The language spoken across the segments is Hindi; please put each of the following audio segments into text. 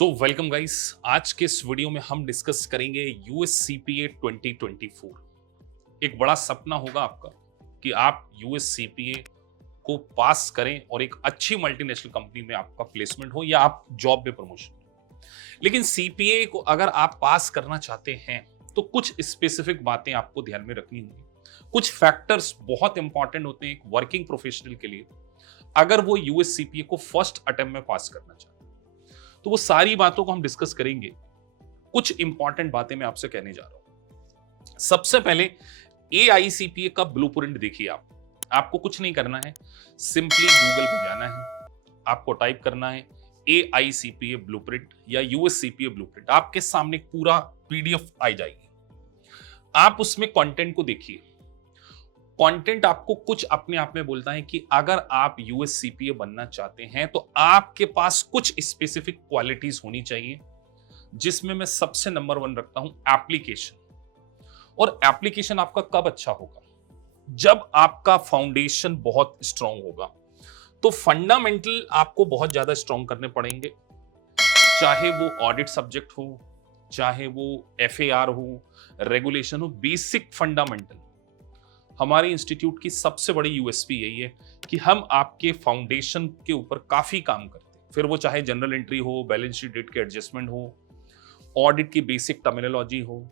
Welcome guys. आज के इस वीडियो में हम डिस्कस करेंगे यूएससीपीए 2024। एक बड़ा सपना होगा आपका कि आप यूएससीपीए को पास करें और एक अच्छी मल्टीनेशनल कंपनी में आपका प्लेसमेंट हो या आप जॉब में प्रमोशन हो। लेकिन सीपीए को अगर आप पास करना चाहते हैं तो कुछ स्पेसिफिक बातें आपको ध्यान में रखनी होंगी। कुछ फैक्टर्स बहुत इंपॉर्टेंट होते हैं एक वर्किंग प्रोफेशनल के लिए, अगर वो यूएससीपीए को फर्स्ट अटेम्प्ट में पास करना चाहते हैं। तो वो सारी बातों को हम डिस्कस करेंगे। कुछ इंपॉर्टेंट बातें मैं आपसे कहने जा रहा हूं। सबसे पहले एआईसीपीए का ब्लूप्रिंट देखिए। आपको कुछ नहीं करना है, सिंपली गूगल पे जाना है, आपको टाइप करना है एआईसीपीए ब्लूप्रिंट या यूएससीपीए ब्लूप्रिंट। आपके सामने एक पूरा पीडीएफ आ जाएगी। आप उसमें कंटेंट को देखिए। कंटेंट आपको कुछ अपने आप में बोलता है कि अगर आप यूएससीपीए बनना चाहते हैं तो आपके पास कुछ स्पेसिफिक क्वालिटीज होनी चाहिए, जिसमें मैं सबसे नंबर 1 रखता हूं एप्लीकेशन। और एप्लीकेशन आपका कब अच्छा होगा? जब आपका फाउंडेशन बहुत स्ट्रांग होगा। तो फंडामेंटल आपको बहुत ज्यादा स्ट्रांग करने पड़ेंगे, चाहे वो ऑडिट सब्जेक्ट हो, चाहे वो एफएआर हो, रेगुलेशन हो। बेसिक फंडामेंटल हमारे इंस्टीट्यूट की सबसे बड़ी यूएसपी यही है कि हम आपके फाउंडेशन के ऊपर काफी काम करते हैं। फिर वो चाहे जनरल एंट्री हो, बैलेंस शीट डेट के एडजस्टमेंट हो, ऑडिट की बेसिक टर्मिनोलॉजी हो,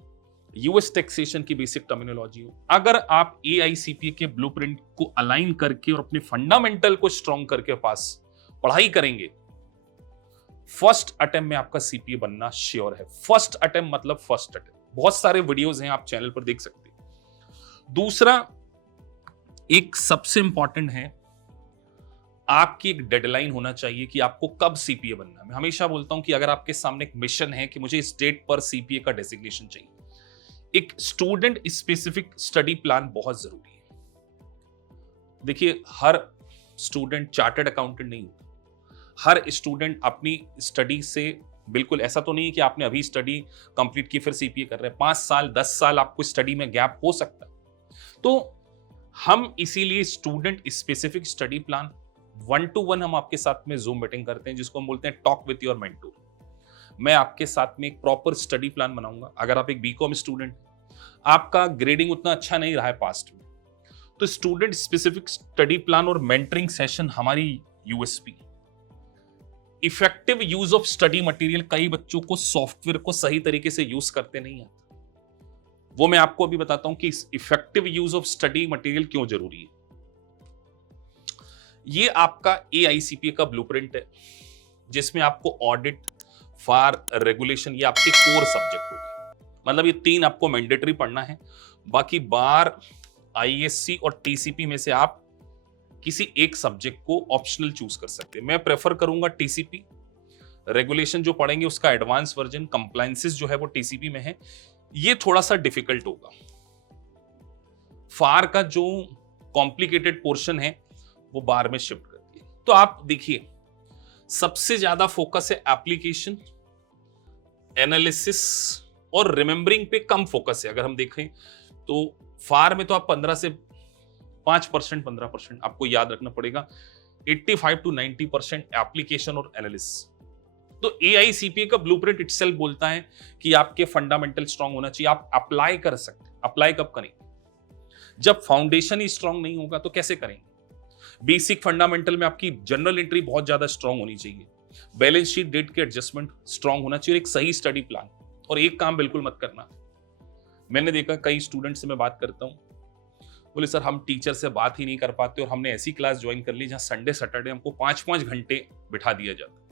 यूएस टैक्सेशन की बेसिक टर्मिनोलॉजी हो। अगर आप एआईसीपीए के ब्लूप्रिंट को अलाइन करके और अपने फंडामेंटल को स्ट्रॉन्ग करके पास पढ़ाई करेंगे, फर्स्ट अटेम्प्ट में आपका सीपीए बनना श्योर है। फर्स्ट अटेम्प्ट मतलब फर्स्ट अटेम्प्ट। बहुत सारे वीडियोस हैं, आप चैनल पर देख सकते हैं। दूसरा, एक सबसे इंपॉर्टेंट है, आपकी एक डेडलाइन होना चाहिए कि आपको कब सीपीए बनना है। मैं हमेशा बोलता हूं कि अगर आपके सामने एक मिशन है कि मुझे इस डेट पर सीपीए का डेजिग्नेशन चाहिए, एक स्टूडेंट स्पेसिफिक स्टडी प्लान बहुत जरूरी है। देखिए, हर स्टूडेंट चार्टर्ड अकाउंटेंट नहीं होता। हर स्टूडेंट अपनी स्टडी से बिल्कुल ऐसा तो नहीं है कि आपने अभी स्टडी कंप्लीट की फिर सीपीए कर रहे हैं। 5 साल 10 साल आपको स्टडी में गैप हो सकता है। तो हम इसीलिए student specific study plan 1-to-1 हम आपके साथ में जूम मीटिंग करते हैं, जिसको हम बोलते हैं टॉक विद योर मेंटोर। मैं आपके साथ में एक प्रॉपर स्टडी प्लान बनाऊंगा। अगर आप एक बीकॉम स्टूडेंट, आपका ग्रेडिंग उतना अच्छा नहीं रहा है पास्ट में, तो स्टूडेंट स्पेसिफिक स्टडी प्लान और मेंटरिंग सेशन हमारी USP. Effective use of study material, कई बच्चों को सॉफ्टवेयर को सही तरीके से यूज करते नहीं आता, वो मैं आपको अभी बताता हूं कि effective use of study material क्यों जरूरी है। ये आपका एआईसीपीए का ब्लूप्रिंट है, जिसमें आपको ऑडिट, फार, रेगुलेशन, ये आपके कोर सब्जेक्ट हो गए। मतलब ये 3 आपको मैंडेटरी पढ़ना है। बाकी बार, आईएससी और टीसीपी में से आप किसी एक सब्जेक्ट को ऑप्शनल चूज कर सकते हैं। मैं प्रेफर करूंगा टीसीपी। रेगुलेशन जो पढ़ेंगे उसका एडवांस वर्जन, कंप्लायंसेस जो है वो टीसीपी में है, ये थोड़ा सा डिफिकल्ट होगा। फार का जो कॉम्प्लिकेटेड पोर्शन है वो बार में शिफ्ट कर दिए। तो आप देखिए, सबसे ज्यादा फोकस है एप्लीकेशन, एनालिसिस और रिमेंबरिंग पे कम फोकस है। अगर हम देखें तो फार में तो आप 15 से 5%, 15% आपको याद रखना पड़ेगा। 85 to 90% एप्लीकेशन और एनालिसिस। तो एआईसीपीए का ब्लूप्रिंट इटसेल्फ बोलता है कि आपके फंडामेंटल स्ट्रांग होना चाहिए, आप अप्लाई कर सकते हैं। अप्लाई कब करेंगे? जब फाउंडेशन ही स्ट्रांग नहीं होगा तो कैसे करेंगे? बेसिक फंडामेंटल में आपकी जनरल एंट्री बहुत ज्यादा स्ट्रांग होनी चाहिए, बैलेंस शीट डेट के एडजस्टमेंट स्ट्रांग होना चाहिए, एक सही स्टडी प्लान। और एक काम बिल्कुल मत करना, मैंने देखा कई स्टूडेंट से मैं बात करता हूं, बोले सर हम टीचर से बात ही नहीं कर पाते और हमने ऐसी क्लास ज्वाइन कर ली जहां संडे सैटरडे हमको 5-5 घंटे बिठा दिया जाता।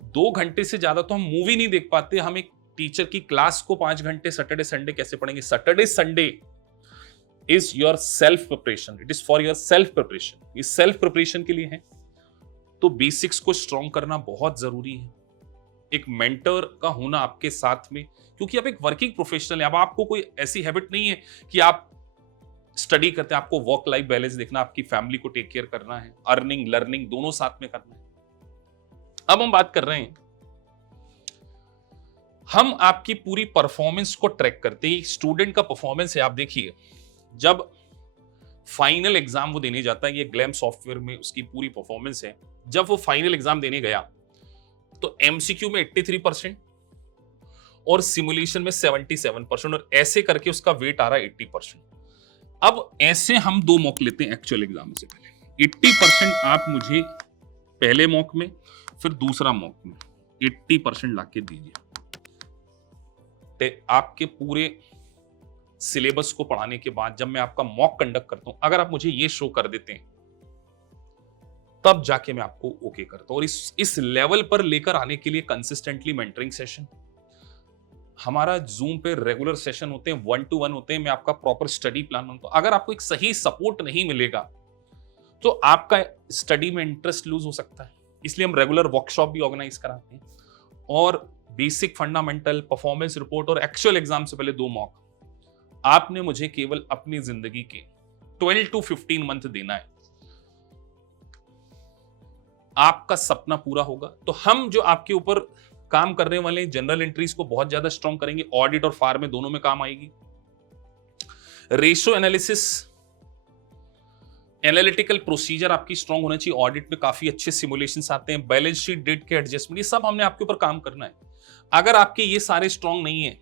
2 घंटे से ज्यादा तो हम मूवी नहीं देख पाते। हम एक टीचर की क्लास को 5 घंटे सैटरडे संडे कैसे पढ़ेंगे? Saturday Sunday is your self preparation, it is for your self preparation. ये सेल्फ प्रिपरेशन के लिए है। तो बेसिक्स को स्ट्रॉन्ग करना बहुत जरूरी है। एक मेंटर का होना आपके साथ में, क्योंकि आप एक वर्किंग प्रोफेशनल है। अब आपको कोई ऐसी हैबिट नहीं है कि आप स्टडी करते हैं, आपको वर्क लाइफ बैलेंस देखना, आपकी फैमिली को टेक केयर करना है, अर्निंग लर्निंग दोनों साथ में करना है। अब हम बात कर रहे हैं, हम आपकी पूरी परफॉर्मेंस को ट्रैक करते हैं। स्टूडेंट का परफॉर्मेंस है, आप देखिए, जब फाइनल एग्जाम वो देने जाता है, ये ग्लैम सॉफ्टवेयर में उसकी पूरी परफॉर्मेंस है। जब वो फाइनल एग्जाम देने गया तो एमसीक्यू में 83% और सिमुलेशन में 77% और ऐसे करके उसका वेट आ रहा है 80%। अब ऐसे हम 2 मॉक लेते हैं एक्चुअल एग्जाम से पहले। 80% आप मुझे पहले मॉक में, फिर दूसरा मॉक में 80% लाके दीजिए। आपके पूरे सिलेबस को पढ़ाने के बाद जब मैं आपका मॉक कंडक्ट करता हूं, अगर आप मुझे ये शो कर देते हैं तब जाके मैं आपको ओके करता हूं। और इस लेवल पर लेकर आने के लिए कंसिस्टेंटली मेंटरिंग सेशन, हमारा जूम पे रेगुलर सेशन होते हैं, 1-to-1 होते हैं, मैं आपका प्रॉपर स्टडी प्लान बनाता हूं। अगर आपको एक सही सपोर्ट नहीं मिलेगा तो आपका स्टडी में इंटरेस्ट लूज हो सकता है। इसलिए हम रेगुलर वर्कशॉप भी ऑर्गेनाइज कराते हैं और बेसिक फंडामेंटल, परफॉर्मेंस रिपोर्ट और एक्चुअल एग्जाम से पहले 2 मॉक आपने मुझे केवल अपनी जिंदगी के 12 to 15 मंथ देना है। आपका सपना पूरा होगा तो हम जो आपके ऊपर काम करने वाले जनरल एंट्रीज को बहुत ज्यादा स्ट्रॉन्ग करेंगे। ऑडिट और फार में दोनों में काम आएगी। रेशियो एनालिसिस, एनालिटिकल प्रोसीजर आपकी स्ट्रॉन्ग होना चाहिए। ऑडिट में काफी अच्छे सिमुलेशंस आते हैं, बैलेंस शीट, डेट के एडजस्टमेंट, ये सब हमने आपके ऊपर काम करना है। अगर आपके ये सारे स्ट्रॉन्ग नहीं है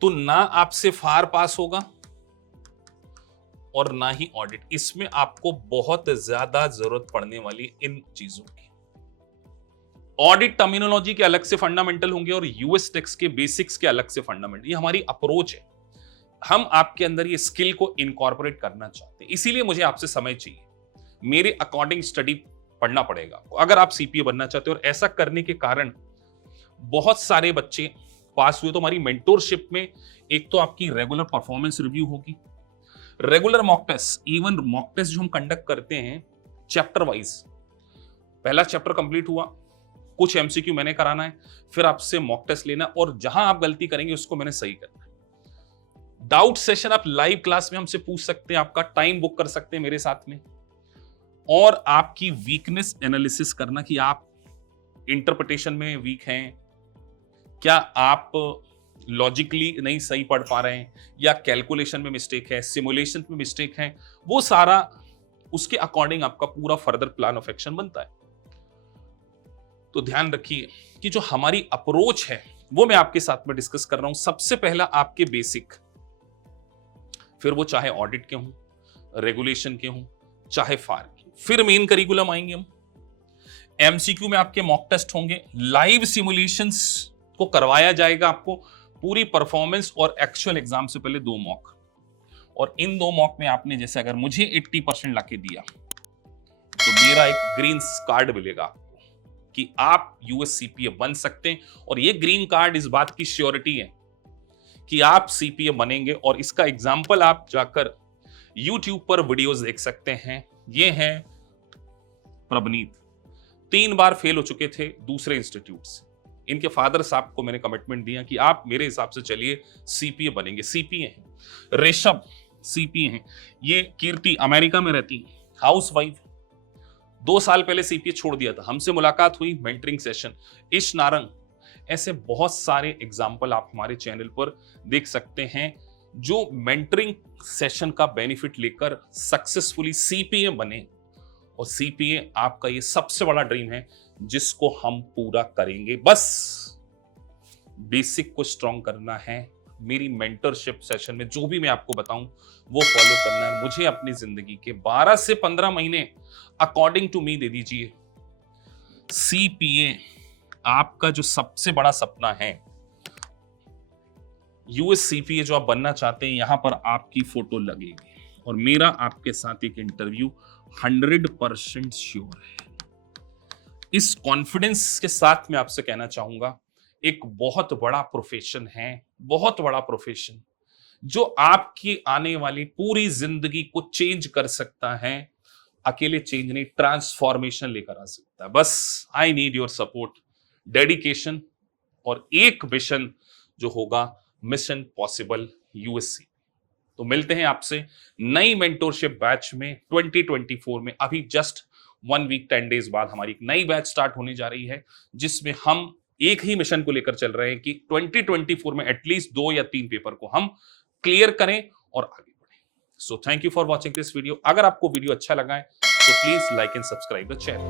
तो ना आपसे फार पास होगा और ना ही ऑडिट। इसमें आपको बहुत ज्यादा जरूरत पड़ने वाली इन चीजों की। ऑडिट टर्मिनोलॉजी के अलग से फंडामेंटल होंगे और यूएस टैक्स के बेसिक्स के अलग से फंडामेंटल। ये हमारी अप्रोच है, हम आपके अंदर ये स्किल को इनकॉर्पोरेट करना चाहते हैं। इसीलिए मुझे आपसे समय चाहिए, मेरे अकॉर्डिंग स्टडी पढ़ना पड़ेगा अगर आप सीपीए बनना चाहते हो। और ऐसा करने के कारण बहुत सारे बच्चे पास हुए। तो हमारी मेंटोरशिप में एक तो आपकी रेगुलर परफॉर्मेंस रिव्यू होगी, regular mock test, even mock test जो हम कंडक्ट करते हैं चैप्टर वाइज। पहला चैप्टर कंप्लीट हुआ, कुछ एमसीक्यू मैंने कराना है, फिर आपसे मॉक टेस्ट लेना और जहां आप गलती करेंगे उसको मैंने सही करना है। डाउट सेशन आप लाइव क्लास में हमसे पूछ सकते हैं, आपका टाइम बुक कर सकते हैं मेरे साथ में। और आपकी वीकनेस एनालिसिस करना कि आप इंटरप्रिटेशन में वीक हैं, क्या आप लॉजिकली नहीं सही पढ़ पा रहे हैं, या कैलकुलेशन में मिस्टेक है, सिमुलेशन में मिस्टेक है, वो सारा उसके अकॉर्डिंग आपका पूरा फर्दर प्लान ऑफ एक्शन बनता है। तो ध्यान रखिए कि जो हमारी अप्रोच है वो मैं आपके साथ में डिस्कस कर रहा हूं। सबसे पहला आपके बेसिक, फिर वो चाहे ऑडिट के हों, रेगुलेशन के हों, चाहे फार के, फिर मेन करिकुलम आएंगे हम। एमसीक्यू में आपके मॉक टेस्ट होंगे, लाइव सिमुलेशंस को करवाया जाएगा आपको, पूरी परफॉर्मेंस और एक्चुअल एग्जाम से पहले 2 मॉक। और इन 2 मॉक में आपने जैसे अगर मुझे 80% लाके दिया तो मेरा एक ग्रीन कार्ड मिलेगा आपको कि आप यूएस सीपीए बन सकते हैं। और ये ग्रीन कार्ड इस बात की श्योरिटी है कि आप सीपीए बनेंगे। और इसका एग्जाम्पल आप जाकर यूट्यूब पर वीडियोस देख सकते हैं। ये हैं प्रभनीत, 3 बार फेल हो चुके थे दूसरे इंस्टीट्यूट से। इनके फादर साहब को मैंने कमिटमेंट दिया कि आप मेरे हिसाब से चलिए, सीपीए बनेंगे। सीपीए हैं ऋषभ, सीपीए हैं। ये कीर्ति अमेरिका में रहती, हाउसवाइफ, 2 साल पहले सीपीए छोड़ दिया था, हमसे मुलाकात हुई, मेंटरिंग सेशन। इश नारंग, ऐसे बहुत सारे एग्जाम्पल आप हमारे चैनल पर देख सकते हैं जो मेंटरिंग सेशन का बेनिफिट लेकर सक्सेसफुली सीपीए बने। और सीपीए आपका ये सबसे बड़ा ड्रीम है जिसको हम पूरा करेंगे। बस बेसिक को स्ट्रॉन्ग करना है। मेरी मेंटरशिप सेशन में जो भी मैं आपको बताऊं वो फॉलो करना है। मुझे अपनी जिंदगी के 12 से 15 महीने अकॉर्डिंग टू मी दे दीजिए। सीपीए आपका जो सबसे बड़ा सपना है, यूएस सीपीए जो आप बनना चाहते हैं, यहां पर आपकी फोटो लगेगी और मेरा आपके साथ एक इंटरव्यू 100% श्योर है। इस कॉन्फिडेंस के साथ मैं आपसे कहना चाहूंगा, एक बहुत बड़ा प्रोफेशन है, बहुत बड़ा प्रोफेशन जो आपकी आने वाली पूरी जिंदगी को चेंज कर सकता है। अकेले चेंज नहीं, ट्रांसफॉर्मेशन लेकर आ सकता है। बस I need your support, dedication और एक मिशन जो होगा मिशन पॉसिबल यूएससी। तो मिलते हैं आपसे नई मेंटोरशिप बैच में 2024 में। अभी जस्ट 1 वीक 10 डेज बाद हमारी एक नई बैच स्टार्ट होने जा रही है जिसमें हम एक ही मिशन को लेकर चल रहे हैं कि 2024 में एटलीस्ट 2 या 3 पेपर को हम क्लियर करें और आगे बढ़ें। So thank you for watching this video. अगर आपको वीडियो अच्छा लगा है तो please like and subscribe the channel.